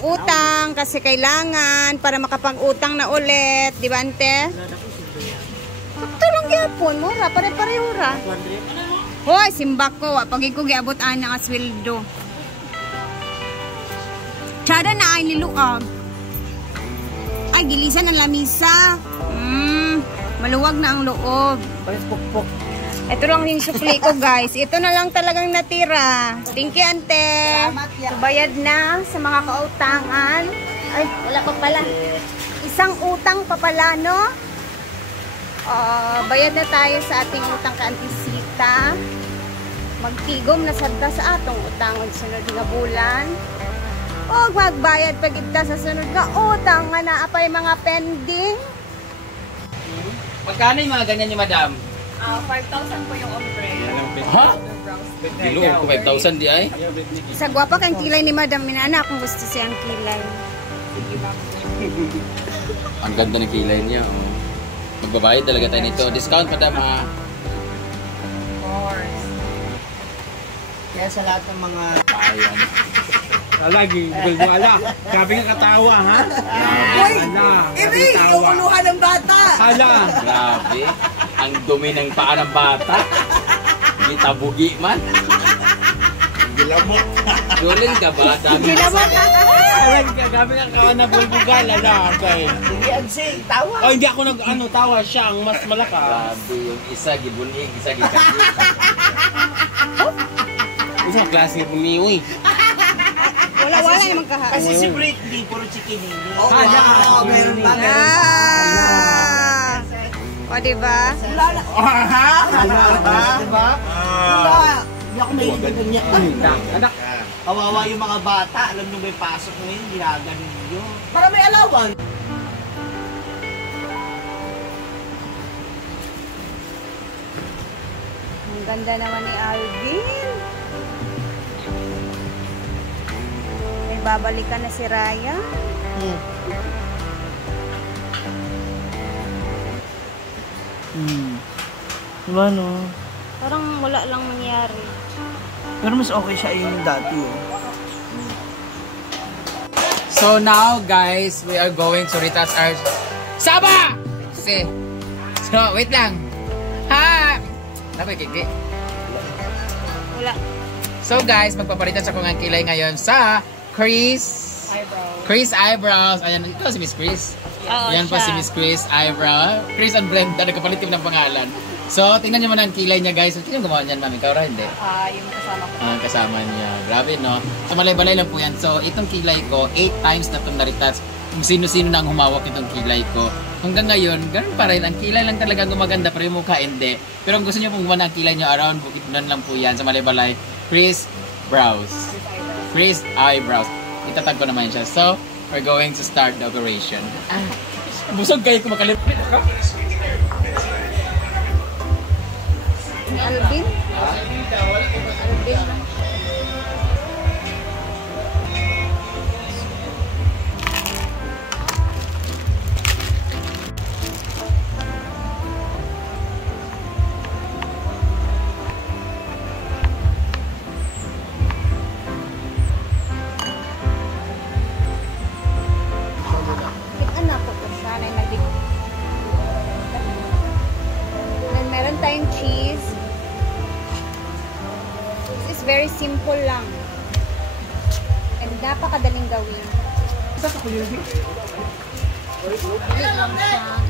utang kasi kailangan para makapag-utang na ulit. Di ba, ante? Ito lang gyapon mo. Pare-pareho ra. Hoy, simbak ko. Pag ko giabot ana nga sweldo. Tsada na ay niluag. Ay, gilisan ang lamisa. Maluwag na ang loob. Pukpuk. Ito lang yung sukli ko, guys. Ito na lang talagang natira. Thank you, ante. Bayad na sa mga kautangan. Ay, wala pa pala. Isang utang pa pala, no? Bayad na tayo sa ating utang ka Antisita. Magtigom na sadta sa atong utangon sunod nga bulan. O magbayad pag ita sa sunod nga utang nga naapay mga pending. Magkano yung mga ganyan ni madam? 5,000 po yung ombre. Ha? Dilo ko 5,000 di ay? Sa gwapa kang kilay ni madam, minana kung gusto siyang kilay. Ang ganda ng kilay niya. Oh. Magbabayad talaga tayo nito. Discount madam ha? Of course. Kaya sa lahat ng mga... Ayan. Lagi, ala. Grabe nga katawa, ha? Uy! Iri! Yung uluhan ng bata! Ala! Grabe. Ang dumi ng paa ng bata. Hindi tabugi man. Gilamot. Julin ka ba? Dami. Grabe nga kawan na bulbugal, ala. Okay. Hindi agsing, tawa! Oh, hindi ako tawa siya ang mas malakas. Grabe yung isa gibunig, isa gikagit. Isang klase mo ni, uy. Wala namang kahapon. Kasi si Britney, puro chikinini. Oh, wow! Meron ba? O, diba? Wala na. Diba? Wala. Hindi ako naiintindihan niya. Anak. Kawawa yung mga bata. Alam nyo may pasok ngayon, ginaganin nyo. Para may alawan. Ang ganda naman ni Alvin. May babalikan na si Raya. Diba no? Parang wala lang nangyari. Pero mas okay siya yung dati oh. So now guys, we are going to retouch our Saba! See. So, wait lang. Ha! Dapat kiki. Wala. So guys, magpapalitan sa kong ang kilay ngayon sa Chris Eyebrows. Ayan, ito si Miss Chris. Oo, Ayan pa si Miss Chris Eyebrow. Chris and Brenda, nagkapalit ng pangalan. So, tingnan niyo muna ang kilay niya guys. Sino gumawa niyan, mami? Ikaw ra, hindi? Yung kasama ko. Kasama niya. Grabe, no? So, malay-balay lang po yan. So, itong kilay ko, 8 times na itong na-retouch. Kung sino-sino na ang humawak itong kilay ko. Hanggang ngayon, ganun pa rin. Ang kilay lang talaga gumaganda, pero yung mukha hindi. Pero kung gusto niyo pong gumawa ng kilay niyo around Bukidnon lang po yan. Sa malay-balay, Chris Eyebrows. Itatag ko naman siya. So, we're going to start the operation. Busog kayo kung makalipit ka. Ni Alvin? Alvin. Meron tayong cheese. This is very simple lang. And napakadaling gawin. Dili lang siyang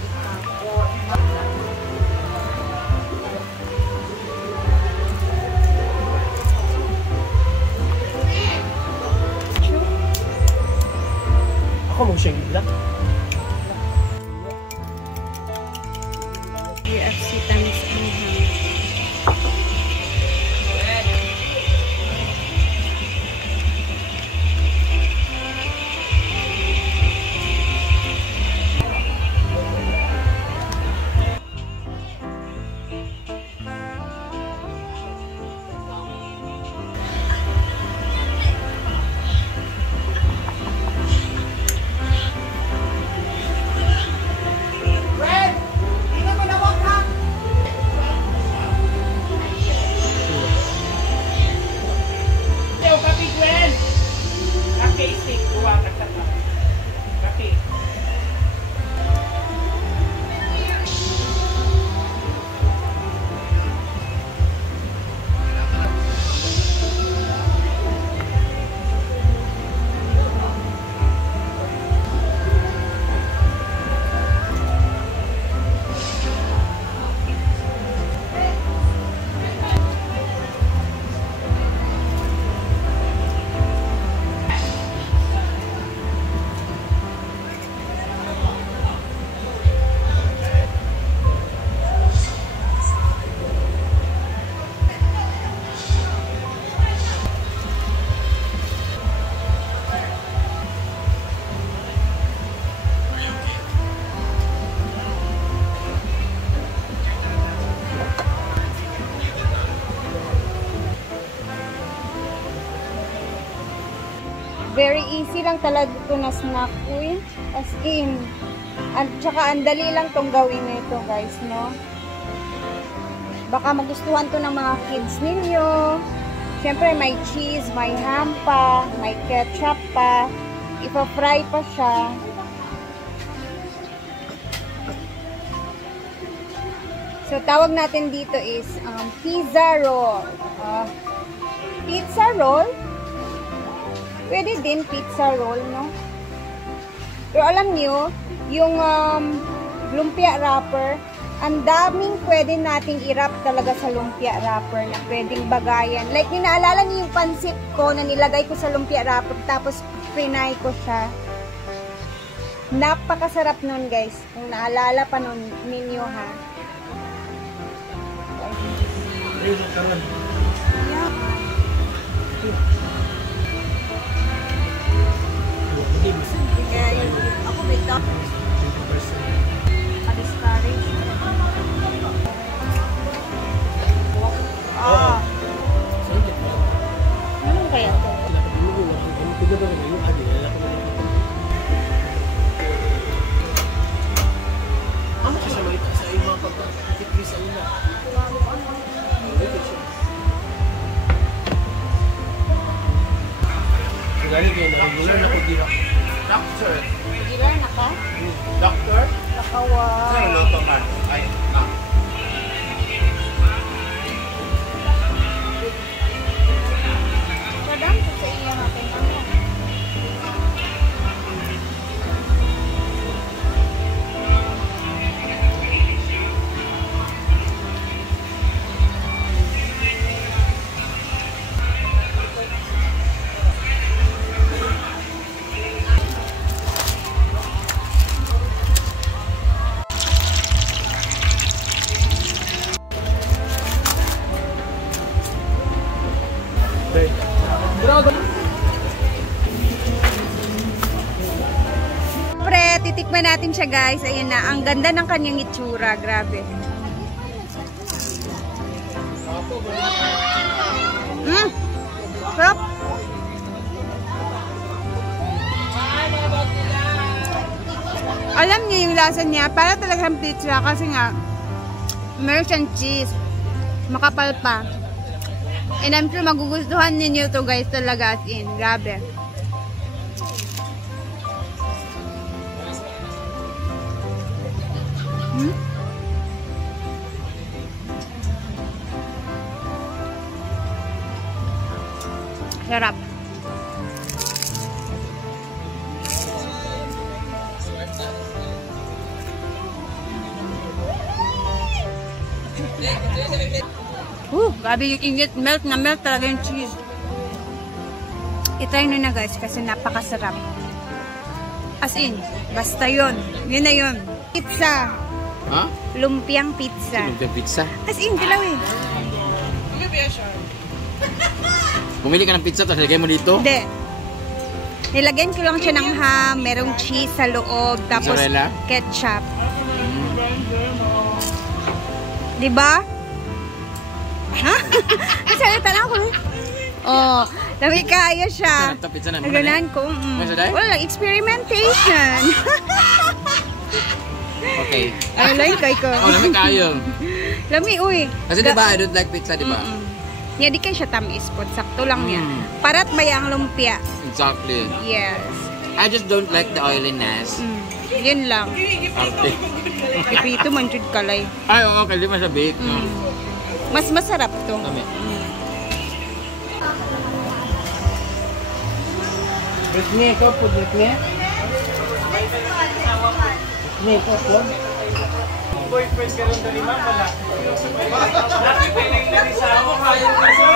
Ako mag-share lang. UFC times anghang. lang talaga ito na snack, uy. As in. At saka ang dali lang tong gawin nito, guys, no? Baka magustuhan to ng mga kids ninyo. Siyempre, may cheese, may ham pa, may ketchup pa. Ipa-fry pa siya. So, tawag natin dito is pizza roll. Pizza roll? Pwede din pizza roll, no? Pero alam nyo, yung lumpia wrapper, ang daming pwede nating i-wrap talaga sa lumpia wrapper na pwedeng bagayan. Like, naalala niyo yung pansit ko na nilagay ko sa lumpia wrapper tapos pinay ko siya. Napakasarap nun, guys. Kung naalala pa nun ninyo, ha? Ako may top. Pa-discourage. Ano kaya ito? Ano kasi sa mga sa iyo mga pagkakit sa ina? Gani kayo na regular na kung dira. Doctor. Regular na ka? Doctor? Nakawa. Ano loto man? Ay, na. Madam, sa iya natin. Ano? Pre, titikman natin siya, guys. Ayun na, ang ganda ng kanyang itsura. Grabe. Sarap. Alam niyo yung lasa niya, para talagang pizza kasi nga meron siyang cheese. Makapal pa. And I'm sure magugustuhan ninyo to, guys, talaga as in. Grabe. Sarap. Grabe yung init. Melt na melt talaga yung cheese. I-try nyo na, guys, kasi napakasarap. As in, basta yun. Yun na yun. Pizza. Ha? Lumpiang pizza. Lumpiang pizza? As in, dilaw eh. Bumili ka ng pizza, tapos lagay mo dito? Hindi. Nilagyan ko lang siya ng ham, merong cheese sa loob, tapos mozzarella? Ketchup. Diba? Ha? Nasalita lang ako. Oh, dami kaya siya. Sarap to, pizza na. Naganan ko. Wala, experimentation. Okay. Ay, like ko. Oh, lami kayo. Lami, uy. Kasi diba, I don't like pizza, diba? Hindi di siya tamis po. Sakto lang yan. Parat bayang lumpia. Exactly. Yes. I just don't like the oiliness. Yun lang. Arte. Ipito man jud kalay. Ay, oo, kasi masabik. Mas masarap to. Kami. Britney, ikaw po, Britney? Britney, ikaw po? Boyfriend ka rin dali ma'am, wala. Dati pa yung naglari sa ako, kaya ka sa...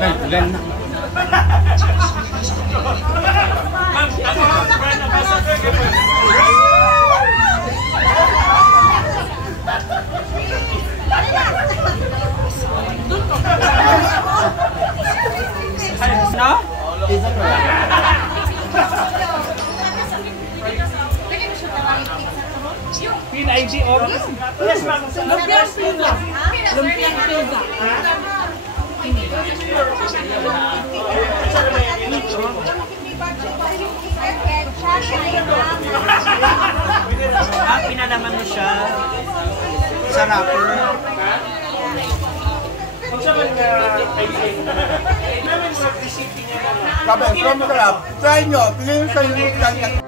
Naglan na. Ma'am, ako ang brand ambassador ka po. No? Pin ID of? Yes, ma'am. Lumpiang pizza. Lumpiang pizza. Pinalaman mo siya sa wrapper. Kung siya man na kaibigan. Namin sa recipe niya naman. Sabi, from sarap. Try nyo. Tingin sa unique